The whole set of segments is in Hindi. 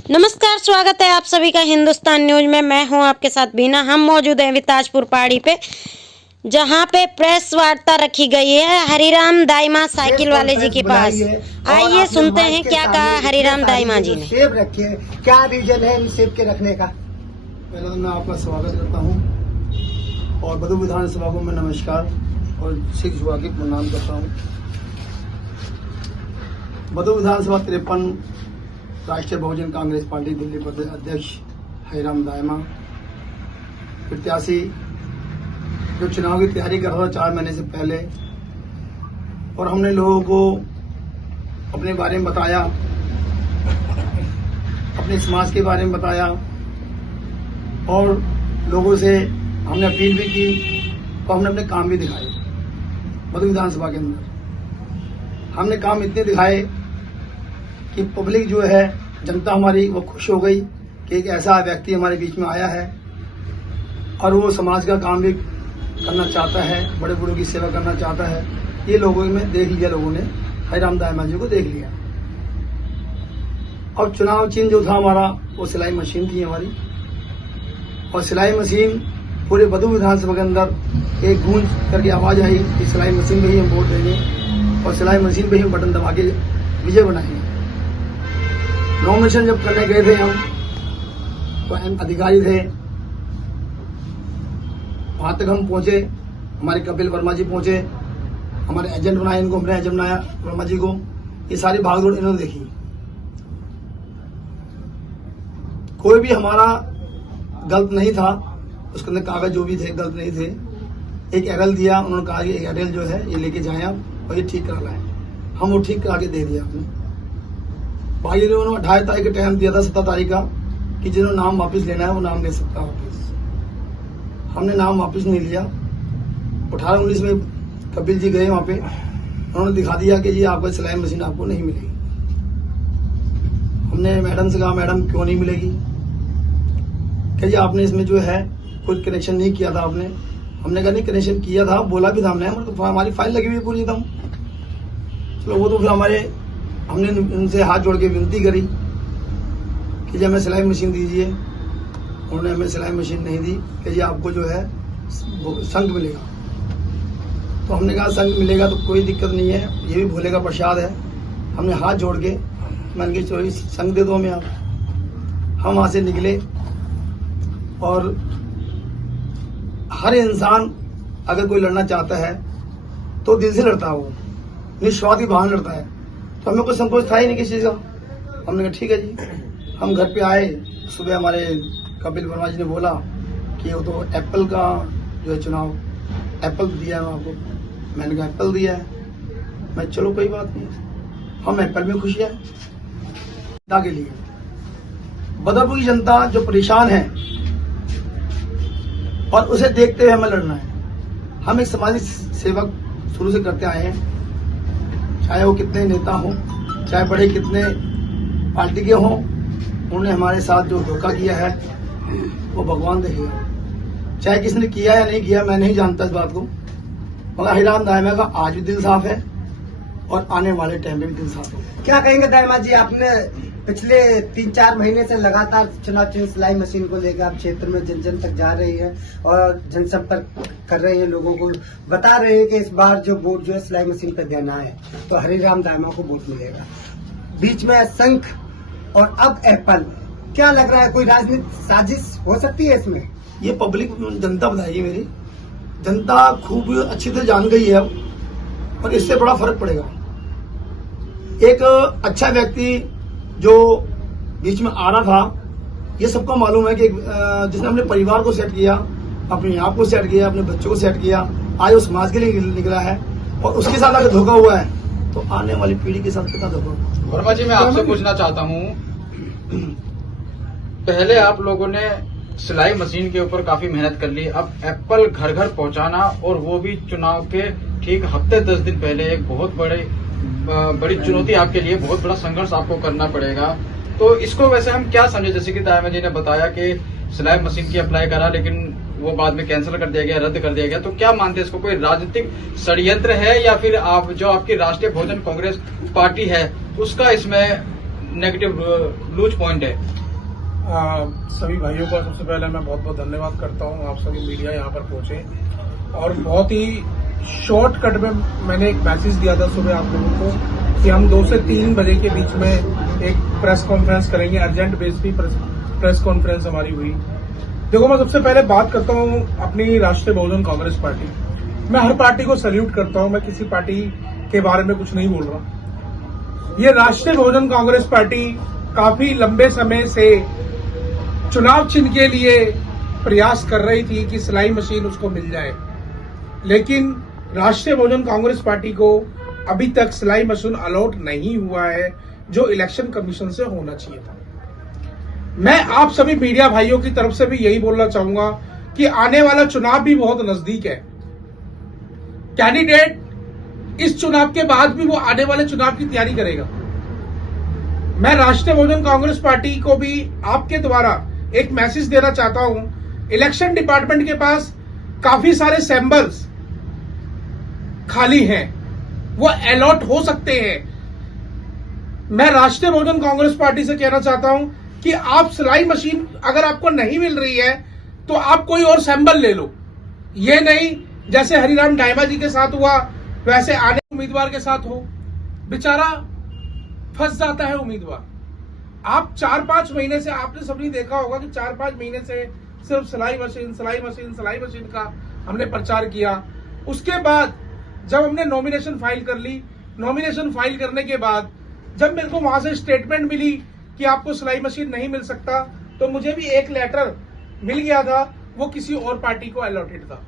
नमस्कार, स्वागत है आप सभी का हिंदुस्तान न्यूज में। मैं हूं आपके साथ बीना। हम मौजूद हैं विताजपुर पहाड़ी पे, जहां पे प्रेस वार्ता रखी गई है हरिराम दाईमा साइकिल वाले जी के पास। आइए सुनते हैं क्या कहा हरिराम दाईमा जी ने। सेब रखे, क्या रीजन है इन सेब के रखने का? पहले मैं आपका स्वागत करता हूं और बदू विधानसभा को मैं नमस्कार और सिख जुआ की प्रणाम करता हूं। बदू विधानसभा 53 राष्ट्रीय बहुजन कांग्रेस पार्टी दिल्ली प्रदेश अध्यक्ष हरिराम दाईमा प्रत्याशी जो चुनाव की तैयारी कर रहा था 4 महीने से पहले, और हमने लोगों को अपने बारे में बताया, अपने समाज के बारे में बताया और लोगों से हमने अपील भी की और हमने अपने काम भी दिखाए। बदू विधानसभा के अंदर हमने काम इतने दिखाए कि पब्लिक जो है, जनता हमारी वो खुश हो गई कि एक ऐसा व्यक्ति हमारे बीच में आया है और वो समाज का काम भी करना चाहता है, बड़े बूढ़ों की सेवा करना चाहता है। ये लोगों में देख लिया, लोगों ने हरिराम दाईमा जी को देख लिया। और चुनाव चिन्ह जो था हमारा वो सिलाई मशीन थी हमारी, और सिलाई मशीन पूरे बदू विधानसभा के अंदर एक गूंज करके आवाज आई कि सिलाई मशीन में ही हम वोट देंगे और सिलाई मशीन पे ही बटन दबा के विजय बनाएंगे। नॉमिनेशन जब करने गए थे हम, तो अधिकारी थे, वहां तक हम पहुंचे, हमारे कपिल वर्मा जी पहुंचे, हमारे एजेंट बनाए, इनको हमने एजेंट बनाया वर्मा जी को। ये सारी भागदौड़ इन्होंने देखी। कोई भी हमारा गलत नहीं था, उसके अंदर कागज जो भी थे गलत नहीं थे। एक एरल दिया, उन्होंने कहा कि एक एरल जो है ये लेके जाएं आप और ये ठीक करा लाएं। हम वो ठीक करा के दे दिया आपने। भाई ने उन्होंने 28 तारीख का टाइम दिया था, 17 तारीख का, कि जिन्होंने नाम वापस लेना है वो नाम ले सकता है वापस। हमने नाम वापस नहीं लिया। 18-19 में कपिल जी गए वहां पे, उन्होंने दिखा दिया कि जी आपको सिलाई मशीन आपको नहीं मिलेगी। हमने मैडम से कहा, मैडम क्यों नहीं मिलेगी? क्या जी आपने इसमें जो है कोई कनेक्शन नहीं किया था आपने? हमने कहा नहीं, कनेक्शन किया था, बोला भी था हमने, हमारी फाइल लगी हुई पूरी एकदम। चलो वो तो फिर हमने उनसे हाथ जोड़ के विनती करी कि जी हमें सिलाई मशीन दीजिए। उन्होंने हमें सिलाई मशीन नहीं दी कि जी आपको जो है संघ मिलेगा। तो हमने कहा संघ मिलेगा तो कोई दिक्कत नहीं है, ये भी भोले का प्रसाद है। हमने हाथ जोड़ के मैंने कहा चलो संघ दे दो हमें आप। हम वहां से निकले और हर इंसान अगर कोई लड़ना चाहता है तो दिल से लड़ता है, वो निस्वार्थी भाव लड़ता है। तो हमें कोई संकोच था ही नहीं किसी चीज का। हमने कहा ठीक है जी। हम घर पे आए, सुबह हमारे कपिल वर्मा जी ने बोला कि वो तो एप्पल का जो है चुनाव, एप्पल दिया है आपको। मैंने कहा एप्पल दिया है। मैं चलो कोई बात नहीं, हम एप्पल में खुश हैं। जनता के लिए, बदरपुर की जनता जो परेशान है और उसे देखते हुए हमें लड़ना है। हम एक सामाजिक सेवक शुरू से करते आए हैं, चाहे वो कितने नेता हों, चाहे बड़े कितने पार्टी के हों। उन्होंने हमारे साथ जो धोखा किया है वो भगवान देखेगा। चाहे किसने किया या नहीं किया, मैं नहीं जानता इस बात को, मगर हरिराम दाईमा का आज भी दिल साफ है और आने वाले टाइम में भी दिल साफ होगा। क्या कहेंगे दाईमा जी, आपने पिछले 3-4 महीने से लगातार चुनाव चिन्ह सिलाई मशीन को लेकर आप क्षेत्र में जन जन तक जा रही है और जनसंपर्क कर रहे हैं, लोगों को बता रहे हैं कि इस बार जो वोट जो है सिलाई मशीन पे देना है तो हरिराम दाईमा को वोट मिलेगा। बीच में शंख और अब एप्पल, क्या लग रहा है कोई राजनीतिक साजिश हो सकती है इसमें? ये पब्लिक जनता बताएगी, मेरी जनता खूब अच्छी तरह जान गई है अब, और इससे बड़ा फर्क पड़ेगा। एक अच्छा व्यक्ति जो बीच में आ रहा था, ये सबको मालूम है कि जिसने अपने परिवार को सेट किया, अपने आप को सेट किया, अपने बच्चों को सेट किया, आज वो समाज के लिए निकला है और उसके साथ अगर धोखा हुआ है तो आने वाली पीढ़ी के साथ कितना धोखा होगा। वर्मा जी, मैं आपसे पूछना चाहता हूँ, पहले आप लोगों ने सिलाई मशीन के ऊपर काफी मेहनत कर ली, अब एप्पल घर घर पहुंचाना और वो भी चुनाव के ठीक हफ्ते 10 दिन पहले, एक बहुत बड़ी चुनौती आपके लिए, बहुत बड़ा संघर्ष आपको करना पड़ेगा। तो इसको वैसे हम क्या समझे? जैसे कि दाईमा जी ने बताया कि सिलाई मशीन की अप्लाई करा लेकिन वो बाद में कैंसिल कर दिया गया, रद्द कर दिया गया, तो क्या मानते हैं इसको कोई राजनीतिक षड्यंत्र है या फिर आप जो आपकी राष्ट्रीय बहुजन कांग्रेस पार्टी है उसका इसमें नेगेटिव लूज पॉइंट है? सभी भाइयों का सबसे पहले मैं बहुत बहुत धन्यवाद करता हूं। आप सभी मीडिया यहां पर पहुंचे और बहुत ही शॉर्टकट में मैंने एक मैसेज दिया था सुबह आप लोगों को कि हम 2 से 3 बजे के बीच में एक प्रेस कॉन्फ्रेंस करेंगे। अर्जेंट बेस पे प्रेस कॉन्फ्रेंस हमारी हुई। देखो, मैं सबसे पहले बात करता हूं अपनी राष्ट्रीय बहुजन कांग्रेस पार्टी। मैं हर पार्टी को सैल्यूट करता हूं, मैं किसी पार्टी के बारे में कुछ नहीं बोल रहा। ये राष्ट्रीय बहुजन कांग्रेस पार्टी काफी लंबे समय से चुनाव चिन्ह के लिए प्रयास कर रही थी कि सिलाई मशीन उसको मिल जाए, लेकिन राष्ट्रीय बहुजन कांग्रेस पार्टी को अभी तक सिलाई मशीन अलॉट नहीं हुआ है, जो इलेक्शन कमीशन से होना चाहिए था। मैं आप सभी मीडिया भाइयों की तरफ से भी यही बोलना चाहूंगा कि आने वाला चुनाव भी बहुत नजदीक है। कैंडिडेट इस चुनाव के बाद भी वो आने वाले चुनाव की तैयारी करेगा। मैं राष्ट्रीय बहुजन कांग्रेस पार्टी को भी आपके द्वारा एक मैसेज देना चाहता हूं। इलेक्शन डिपार्टमेंट के पास काफी सारे सैंपल्स खाली हैं, वो अलॉट हो सकते हैं। मैं राष्ट्रीय बहुजन कांग्रेस पार्टी से कहना चाहता हूं कि आप सिलाई मशीन अगर आपको नहीं मिल रही है तो आप कोई और सैंपल ले लो। ये नहीं जैसे हरिराम दाइमा जी के साथ हुआ वैसे आने उम्मीदवार के साथ हो, बेचारा फंस जाता है उम्मीदवार। आप 4-5 महीने से आपने सबने देखा होगा कि 4-5 महीने से सिर्फ सिलाई मशीन का हमने प्रचार किया। उसके बाद जब हमने नॉमिनेशन फाइल कर ली, नॉमिनेशन फाइल करने के बाद जब मेरे को वहां से स्टेटमेंट मिली कि आपको सिलाई मशीन नहीं मिल सकता, तो मुझे भी एक लेटर मिल गया था, वो किसी और पार्टी को अलॉटेड था।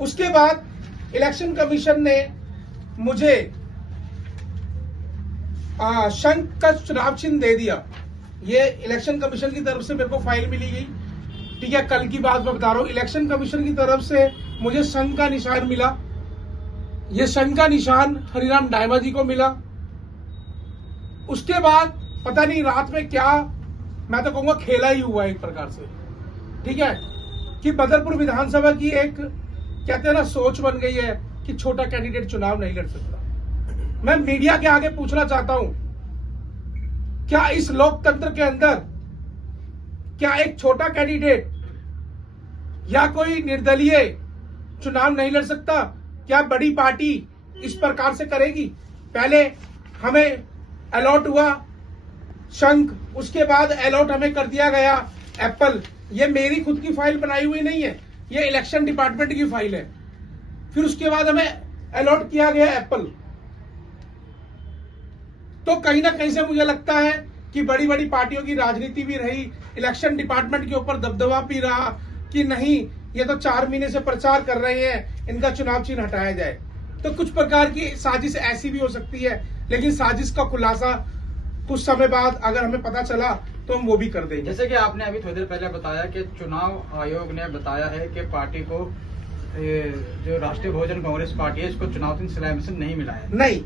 उसके बाद इलेक्शन कमीशन ने मुझे शंख का चुनाव चिन्ह दे दिया। ये इलेक्शन कमीशन की तरफ से मेरे को फाइल मिली गई, ठीक है। कल की बात मैं बता रहा हूं। इलेक्शन कमीशन की तरफ से मुझे शंख का निशान मिला। ये शंख का निशान हरिराम दाइमा जी को मिला। उसके बाद पता नहीं रात में क्या, मैं तो कहूंगा खेला ही हुआ एक प्रकार से, ठीक है, कि बदरपुर विधानसभा की एक कहते हैं ना सोच बन गई है कि छोटा कैंडिडेट चुनाव नहीं लड़ सकता। मैं मीडिया के आगे पूछना चाहता हूं, क्या इस लोकतंत्र के अंदर क्या एक छोटा कैंडिडेट या कोई निर्दलीय चुनाव नहीं लड़ सकता? क्या बड़ी पार्टी इस प्रकार से करेगी? पहले हमें अलॉट हुआ शंख, उसके बाद अलॉट हमें कर दिया गया एप्पल। ये मेरी खुद की फाइल बनाई हुई नहीं है, ये इलेक्शन डिपार्टमेंट की फाइल है। फिर उसके बाद हमें अलॉट किया गया एप्पल। तो कहीं ना कहीं से मुझे लगता है कि बड़ी बड़ी पार्टियों की राजनीति भी रही, इलेक्शन डिपार्टमेंट के ऊपर दबदबा भी रहा कि नहीं, ये तो 4 महीने से प्रचार कर रहे हैं, इनका चुनाव चिन्ह हटाया जाए। तो कुछ प्रकार की साजिश ऐसी भी हो सकती है, लेकिन साजिश का खुलासा कुछ समय बाद अगर हमें पता चला तो हम वो भी कर देंगे। जैसे कि आपने अभी थोड़ी देर पहले बताया कि चुनाव आयोग ने बताया है कि पार्टी को जो राष्ट्रीय बहुजन कांग्रेस पार्टी है, इसको चुनाव चिन्ह सिलाई मशीन नहीं मिला है। नहीं,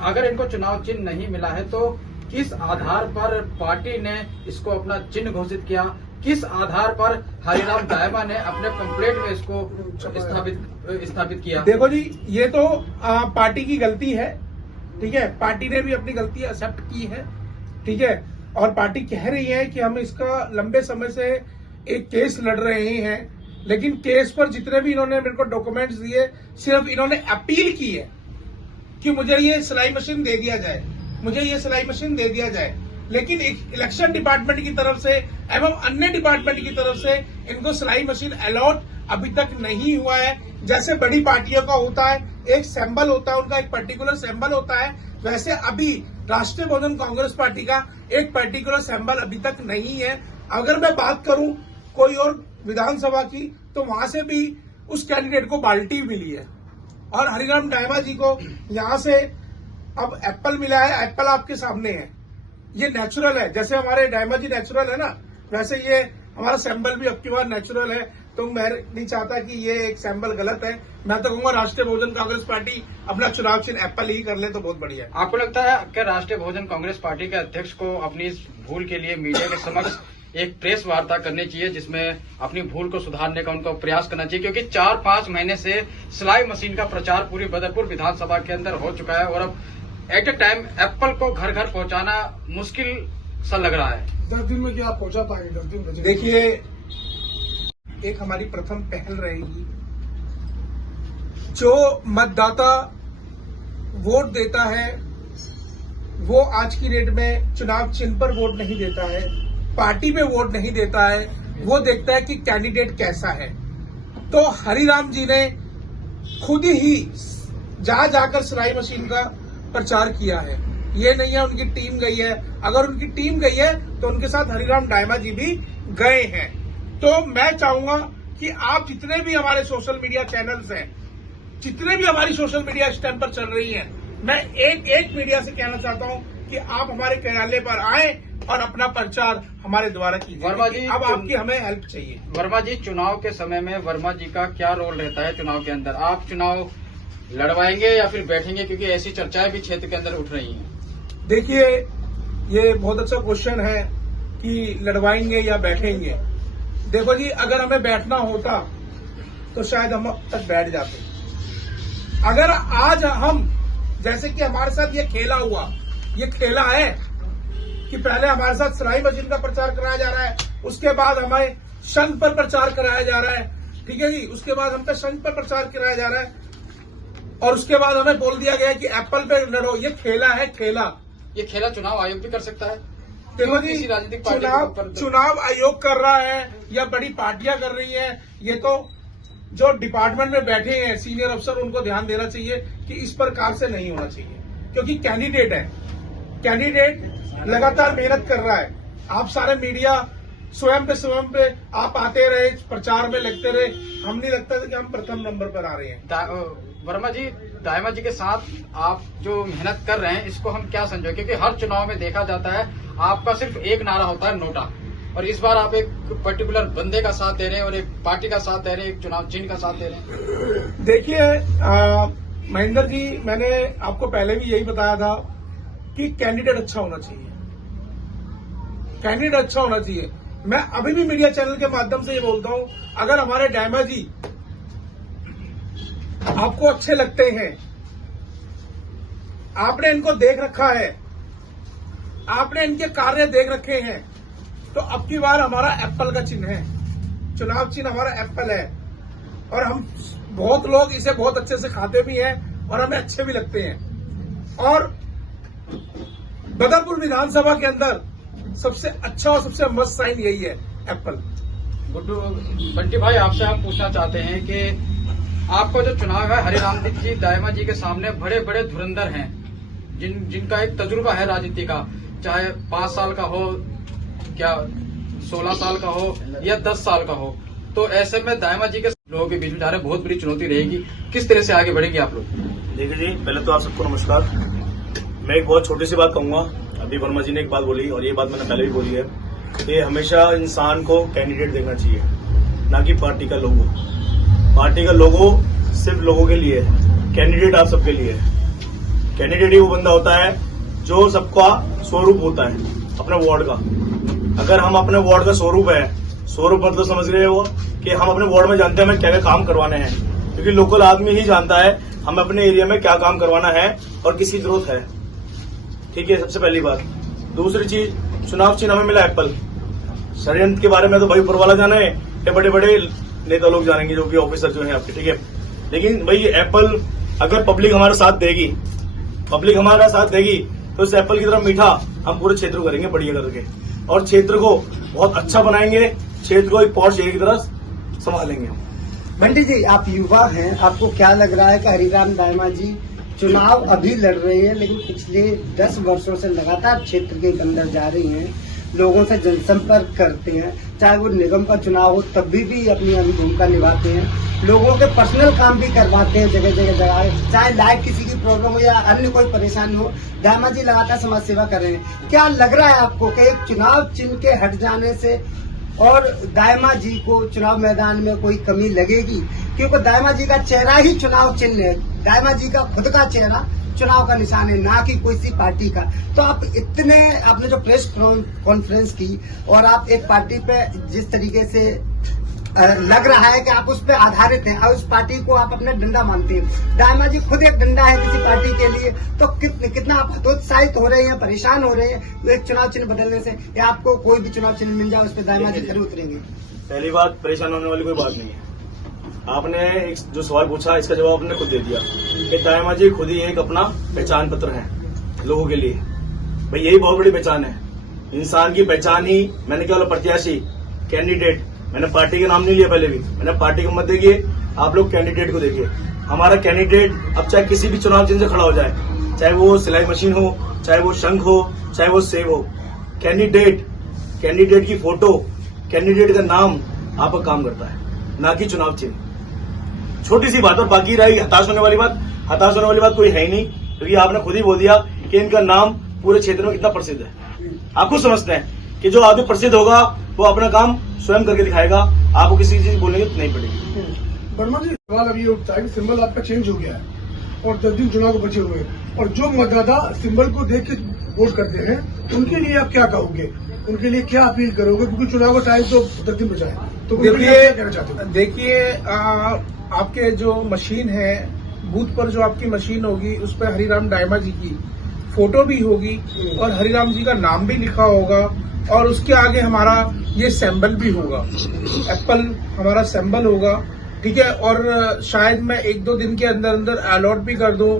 अगर इनको चुनाव चिन्ह नहीं मिला है तो किस आधार पर पार्टी ने इसको अपना चिन्ह घोषित किया? किस आधार पर हरिराम दाइमा ने अपने पंपलेट में इसको स्थापित किया? देखो जी, ये तो पार्टी की गलती है, ठीक है। पार्टी ने भी अपनी गलती एक्सेप्ट की है, ठीक है। और पार्टी कह रही है कि हम इसका लंबे समय से एक केस लड़ रहे हैं, लेकिन केस पर जितने भी इन्होंने मेरे को डॉक्यूमेंट्स दिए, सिर्फ इन्होंने अपील की है कि मुझे ये सिलाई मशीन दे दिया जाए, मुझे ये सिलाई मशीन दे दिया जाए। लेकिन इलेक्शन डिपार्टमेंट की तरफ से एवं अन्य डिपार्टमेंट की तरफ से इनको सिलाई मशीन अलॉट अभी तक नहीं हुआ है। जैसे बड़ी पार्टियों का होता है, एक सैंपल होता है, उनका एक पर्टिकुलर सैंपल होता है, वैसे अभी राष्ट्रीय बहुजन कांग्रेस पार्टी का एक पर्टिकुलर सैंपल अभी तक नहीं है। अगर मैं बात करूं कोई और विधानसभा की, तो वहां से भी उस कैंडिडेट को बाल्टी मिली है और हरिराम दाइमा जी को यहां से अब एप्पल मिला है। एप्पल आपके सामने है, ये नेचुरल है। जैसे हमारे दाइमा जी नेचुरल है ना, वैसे ये हमारा सैंपल भी अब की बार नेचुरल है। तो मैं नहीं चाहता कि ये एक सैंपल गलत है। मैं तो कहूंगा राष्ट्रीय बहुजन कांग्रेस पार्टी अपना चुनाव चिन्ह एप्पल ही कर ले तो बहुत बढ़िया है। आपको लगता है कि राष्ट्रीय बहुजन कांग्रेस पार्टी के अध्यक्ष को अपनी इस भूल के लिए मीडिया के समक्ष एक प्रेस वार्ता करनी चाहिए, जिसमें अपनी भूल को सुधारने का उनको प्रयास करना चाहिए? क्योंकि 4-5 महीने से सिलाई मशीन का प्रचार पूरी बदरपुर विधानसभा के अंदर हो चुका है और अब एट ए टाइम एप्पल को घर घर पहुंचाना मुश्किल सा लग रहा है। 10 दिन में क्या आप पहुंचा पाएंगे? 10 दिन में देखिए, एक हमारी प्रथम पहल रहेगी। जो मतदाता वोट देता है वो आज की डेट में चुनाव चिन्ह पर वोट नहीं देता है, पार्टी पे वोट नहीं देता है, वो देखता है कि कैंडिडेट कैसा है। तो हरिराम जी ने खुद ही जहां जाकर सिलाई मशीन का प्रचार किया है। ये नहीं है उनकी टीम गई है, अगर उनकी टीम गई है तो उनके साथ हरिराम दाइमा जी भी गए हैं। तो मैं चाहूंगा कि आप जितने भी हमारे सोशल मीडिया चैनल्स हैं, जितने भी हमारी सोशल मीडिया इस टाइम पर चल रही हैं, मैं एक मीडिया से कहना चाहता हूं कि आप हमारे कार्यालय पर आए और अपना प्रचार हमारे द्वारा कीजिए। वर्मा जी, अब आपकी हमें हेल्प चाहिए। वर्मा जी, चुनाव के समय में वर्मा जी का क्या रोल रहता है चुनाव के अंदर? आप चुनाव लड़वाएंगे या फिर बैठेंगे, क्योंकि ऐसी चर्चाएं भी क्षेत्र के अंदर उठ रही हैं? देखिए, ये बहुत अच्छा क्वेश्चन है कि लड़वाएंगे या बैठेंगे। देखो जी, अगर हमें बैठना होता तो शायद हम अब तक बैठ जाते। अगर आज हम, जैसे कि हमारे साथ ये खेला हुआ, ये खेला है कि पहले हमारे साथ सिलाई मशीन का प्रचार कराया जा रहा है, उसके बाद हमें संघ पर प्रचार कराया जा रहा है, ठीक है जी, उसके बाद हम पे संघ पर प्रचार कराया जा रहा है, और उसके बाद हमें बोल दिया गया कि एप्पल पे लड़ो। ये खेला है, खेला। ये खेला चुनाव आयोग भी कर सकता है? देखो जी, किसी राजनीतिक पार्टी के ऊपर चुनाव आयोग कर रहा है या बड़ी पार्टियां कर रही हैं, ये तो जो डिपार्टमेंट में बैठे हैं सीनियर अफसर, उनको ध्यान देना चाहिए कि इस प्रकार से नहीं होना चाहिए। क्योंकि कैंडिडेट है, कैंडिडेट लगातार मेहनत कर रहा है। आप सारे मीडिया स्वयं पे आप आते रहे, प्रचार में लगते रहे, हम नहीं लगता था कि हम प्रथम नंबर पर आ रहे हैं। वर्मा जी, दाइमा जी के साथ आप जो मेहनत कर रहे हैं, इसको हम क्या समझो? क्योंकि हर चुनाव में देखा जाता है आपका सिर्फ एक नारा होता है, नोटा, और इस बार आप एक पर्टिकुलर बंदे का साथ दे रहे हैं और एक पार्टी का साथ दे रहे हैं, एक चुनाव चिन्ह का साथ दे रहे हैं। देखिए महेंद्र जी, मैंने आपको पहले भी यही बताया था कि कैंडिडेट अच्छा होना चाहिए, कैंडिडेट अच्छा होना चाहिए। मैं अभी भी मीडिया चैनल के माध्यम से ये बोलता हूं, अगर हमारे दाइमा जी आपको अच्छे लगते हैं, आपने इनको देख रखा है, आपने इनके कार्य देख रखे हैं, तो अब की बार हमारा एप्पल का चिन्ह है, चुनाव चिन्ह हमारा एप्पल है। और हम बहुत लोग इसे बहुत अच्छे से खाते भी हैं और हमें अच्छे भी लगते हैं। और बदरपुर विधानसभा के अंदर सबसे अच्छा और सबसे मस्त साइन यही है, एप्पल। गुड्डू बंटी भाई, आपसे हम पूछना चाहते हैं कि आपका जो चुनाव है, हरिराम जी दाइमा जी के सामने बड़े बड़े धुरंधर हैं, जिनका एक तजुर्बा है राजनीति का, चाहे 5 साल का हो, क्या 16 साल का हो या 10 साल का हो। तो ऐसे में दाइमा जी के लोगों के बीच में जा रहे बहुत बड़ी चुनौती रहेगी। किस तरह से आगे बढ़ेंगे आप लोग? देखिए जी, पहले तो आप सबको नमस्कार। मैं एक बहुत छोटी सी बात कहूंगा। अभी वर्मा जी ने एक बात बोली और ये बात मैंने पहले भी बोली है कि हमेशा इंसान को कैंडिडेट देखना चाहिए, ना कि पार्टी का लोगो। पार्टी का लोगो सिर्फ लोगों के लिए है, कैंडिडेट आप सबके लिए है। कैंडिडेट ही वो बंदा होता है जो सबका स्वरूप होता है अपने वार्ड का। अगर हम अपने वार्ड का स्वरूप है, स्वरूप मतलब समझ रहे हो कि हम अपने वार्ड में जानते हैं हमें क्या क्या काम करवाने हैं, क्योंकि लोकल आदमी ही जानता है हमें अपने एरिया में क्या काम करवाना है और किसकी जरूरत है। ठीक है, सबसे पहली बात। दूसरी चीज, चुनाव चिन्ह हमें मिला एप्पल। षड्यंत्र के बारे में तो भाई ऊपर वाला जाना है या बड़े बड़े नेता लोग जानेंगे, जो कि ऑफिसर जो है आपके, ठीक है। लेकिन भाई एप्पल अगर पब्लिक हमारा साथ देगी, पब्लिक हमारा साथ देगी, तो इस एप्पल की तरह मीठा हम पूरे क्षेत्र को करेंगे बढ़िया करके, और क्षेत्र को बहुत अच्छा बनाएंगे, क्षेत्र को एक पॉश एरिया की तरह संभालेंगे। बंटी जी, आप युवा हैं, आपको क्या लग रहा है कि हरिराम दाइमा जी चुनाव अभी लड़ रहे हैं, लेकिन पिछले 10 वर्षों से लगातार क्षेत्र के अंदर जा रही हैं, लोगों से जनसंपर्क करते हैं, चाहे वो निगम का चुनाव हो तब भी अपनी भूमिका निभाते हैं, लोगों के पर्सनल काम भी करवाते हैं जगह जगह, चाहे लाइट किसी की प्रॉब्लम हो या अन्य कोई परेशानी हो, दाइमा जी लगातार समाज सेवा कर रहे हैं। क्या लग रहा है आपको कि एक चुनाव चिन्ह के हट जाने से और दाइमा जी को चुनाव मैदान में कोई कमी लगेगी? क्योंकि दाइमा जी का चेहरा ही चुनाव चिन्ह है, दाइमा जी का खुद का चेहरा चुनाव का निशान है, ना कि कोई सी पार्टी का। तो आप आपने जो प्रेस कॉन्फ्रेंस की और आप एक पार्टी पे जिस तरीके से लग रहा है कि आप उस पर आधारित हैं और उस पार्टी को आप अपना डंडा मानते हैं। दाइमा जी खुद एक डंडा है किसी पार्टी के लिए, तो कितना आप हतोत्साहित हो रहे हैं, परेशान हो रहे हैं एक चुनाव चिन्ह बदलने से, या आपको कोई भी चुनाव चिन्ह मिल जाए उस पर दाइमा जी जरूर उतरेंगे? पहली बात, परेशान होने वाली कोई बात नहीं है। आपने एक जो सवाल पूछा इसका जवाब आपने खुद दे दिया कि दाइमा जी खुद ही एक अपना पहचान पत्र है लोगों के लिए। भाई यही बहुत बड़ी पहचान है, इंसान की पहचान ही। मैंने क्या बोला, प्रत्याशी, कैंडिडेट। मैंने पार्टी का नाम नहीं लिया पहले भी, मैंने पार्टी को मत देखिए, आप लोग कैंडिडेट को देखिए। हमारा कैंडिडेट अब चाहे किसी भी चुनाव चिन्ह से खड़ा हो जाए, चाहे वो सिलाई मशीन हो, चाहे वो शंख हो, चाहे वो सेब हो, कैंडिडेट की फोटो, कैंडिडेट का नाम आपका काम करता है, ना कि चुनाव चिन्ह। छोटी सी बात। और बाकी रही हताश होने वाली बात, हताश होने वाली बात कोई है ही नहीं, क्योंकि आपने खुद ही बोल दिया कि इनका नाम पूरे क्षेत्र में कितना प्रसिद्ध है। आप खुद समझते हैं कि जो आदमी प्रसिद्ध होगा वो अपना काम स्वयं करके दिखाएगा, आपको किसी चीज बोलने की नहीं पड़ेगी। वर्मा जी, सवाल अब ये उठता है कि सिंबल आपका चेंज हो गया है और 10 दिन चुनाव को बचे हुए हैं, और जो मतदाता सिंबल को देख के वोट करते हैं उनके लिए आप क्या कहोगे, उनके लिए क्या अपील करोगे? क्योंकि चुनाव का टाइम तो 10 दिन बचा है, तो देखिए आपके जो मशीन है, बूथ पर जो आपकी मशीन होगी उस पर हरिराम दाइमा जी की फोटो भी होगी और हरिराम जी का नाम भी लिखा होगा, और उसके आगे हमारा ये सिंबल भी होगा, एप्पल हमारा सिंबल होगा, ठीक है। और शायद मैं 1-2 दिन के अंदर अंदर अलॉट भी कर दूं,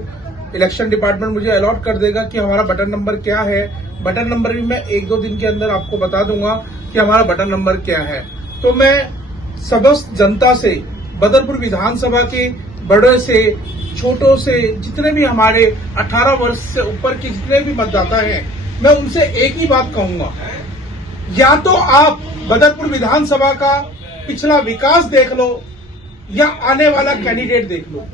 इलेक्शन डिपार्टमेंट मुझे अलॉट कर देगा कि हमारा बटन नंबर क्या है। बटन नंबर भी मैं 1-2 दिन के अंदर आपको बता दूंगा कि हमारा बटन नंबर क्या है। तो मैं समस्त जनता से, बदरपुर विधानसभा के बड़े से छोटों से, जितने भी हमारे 18 वर्ष से ऊपर के जितने भी मतदाता हैं, मैं उनसे एक ही बात कहूंगा, या तो आप बदरपुर विधानसभा का पिछला विकास देख लो या आने वाला कैंडिडेट देख लो।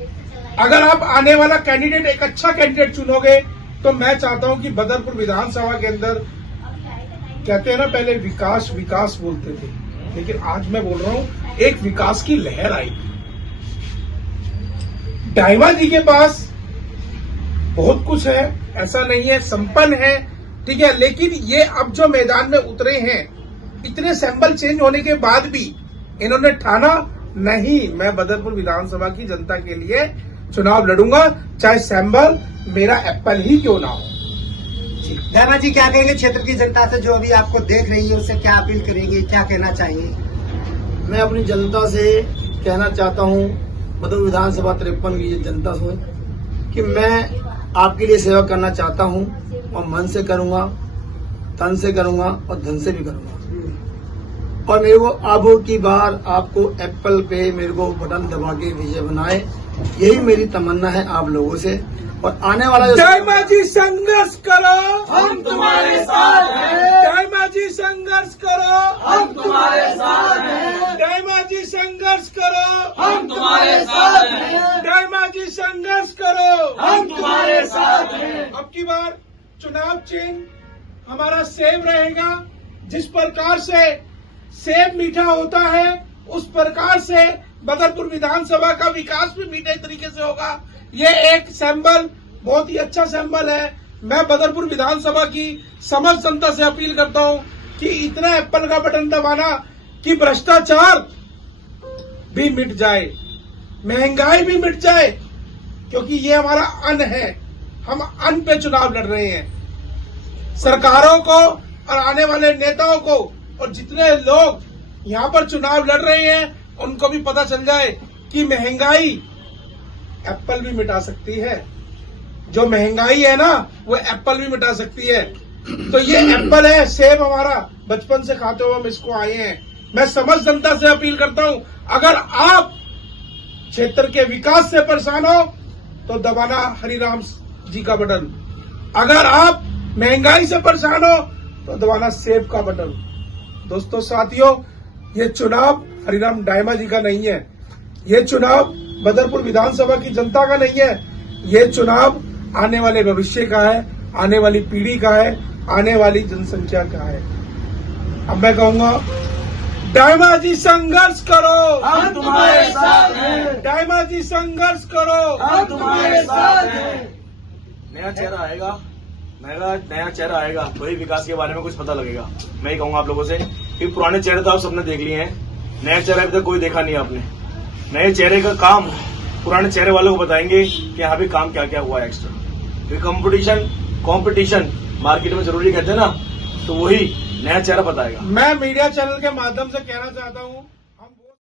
अगर आप आने वाला कैंडिडेट एक अच्छा कैंडिडेट चुनोगे तो मैं चाहता हूं कि बदरपुर विधानसभा के अंदर, कहते हैं ना पहले विकास विकास बोलते थे, लेकिन आज मैं बोल रहा हूं एक विकास की लहर आई। दाइमा जी के पास बहुत कुछ है, ऐसा नहीं है, संपन्न है, ठीक है, लेकिन ये अब जो मैदान में उतरे हैं, इतने सैंपल चेंज होने के बाद भी इन्होंने ठाना नहीं, मैं बदरपुर विधानसभा की जनता के लिए चुनाव लड़ूंगा, चाहे सैंपल मेरा एप्पल ही क्यों ना हो। दाइमा जी क्या कहेंगे क्षेत्र की जनता से जो अभी आपको देख रही है, उससे क्या अपील करेंगे, क्या कहना चाहिए? मैं अपनी जनता से कहना चाहता हूँ, बदरपुर विधानसभा 53 की जनता से, कि मैं आपके लिए सेवा करना चाहता हूँ और मन से करूंगा, तन से करूंगा और धन से भी करूंगा। और मेरे को अब की बार आपको एप्पल पे मेरे को बटन दबा के विजय बनाए, यही मेरी तमन्ना है आप लोगों से। और आने वाला दाइमा जी संघर्ष करो, हम तुम्हारे साथ हैं। दाइमा जी संघर्ष करो, हम तुम्हारे साथ हैं। दाइमा जी संघर्ष करो, हम तुम्हारे साथ हैं। दाइमा जी संघर्ष करो, हम तुम्हारे साथ हैं। अब की बार चुनाव चिन्ह हमारा सेब रहेगा। जिस प्रकार से सेब मीठा होता है, उस प्रकार से बदरपुर विधानसभा का विकास भी मीठे तरीके से होगा। ये एक सैंबल बहुत ही अच्छा सैंबल है। मैं बदरपुर विधानसभा की समस्त जनता से अपील करता हूं कि इतना एप्पल का बटन दबाना कि भ्रष्टाचार भी मिट जाए, महंगाई भी मिट जाए, क्योंकि ये हमारा अन्न है। हम अन्न पे चुनाव लड़ रहे हैं। सरकारों को और आने वाले नेताओं को और जितने लोग यहाँ पर चुनाव लड़ रहे हैं, उनको भी पता चल जाए कि महंगाई एप्पल भी मिटा सकती है। जो महंगाई है ना, वो एप्पल भी मिटा सकती है। तो ये एप्पल है, सेब हमारा बचपन से खाते हुए हम इसको आए हैं। मैं समस्त जनता से अपील करता हूं, अगर आप क्षेत्र के विकास से परेशान हो तो दबाना हरिराम जी का बटन। अगर आप महंगाई से परेशान हो तो दबाना सेब का बटन। दोस्तों साथियों, ये चुनाव हरिराम दाइमा जी का नहीं है, ये चुनाव बदरपुर विधानसभा की जनता का नहीं है, ये चुनाव आने वाले भविष्य का है, आने वाली पीढ़ी का है, आने वाली जनसंख्या का है। अब मैं कहूंगा, दाइमा जी संघर्ष करो, हम तुम्हारे साथ हैं। दाइमा जी संघर्ष करो, हम तुम्हारे साथ हैं। नया चेहरा आएगा, नया चेहरा आएगा, वही विकास के बारे में कुछ पता लगेगा। मैं ही कहूंगा आप लोगों से कि पुराने चेहरे तो आप सबने देख लिए हैं, नया चेहरा अभी तक कोई देखा नहीं आपने। नए चेहरे का काम पुराने चेहरे वालों को बताएंगे कि यहाँ पे काम क्या क्या हुआ है एक्स्ट्रा। फिर कंपटीशन मार्केट में जरूरी कहते हैं ना, तो वही नया चेहरा बताएगा। मैं मीडिया चैनल के माध्यम से कहना चाहता हूँ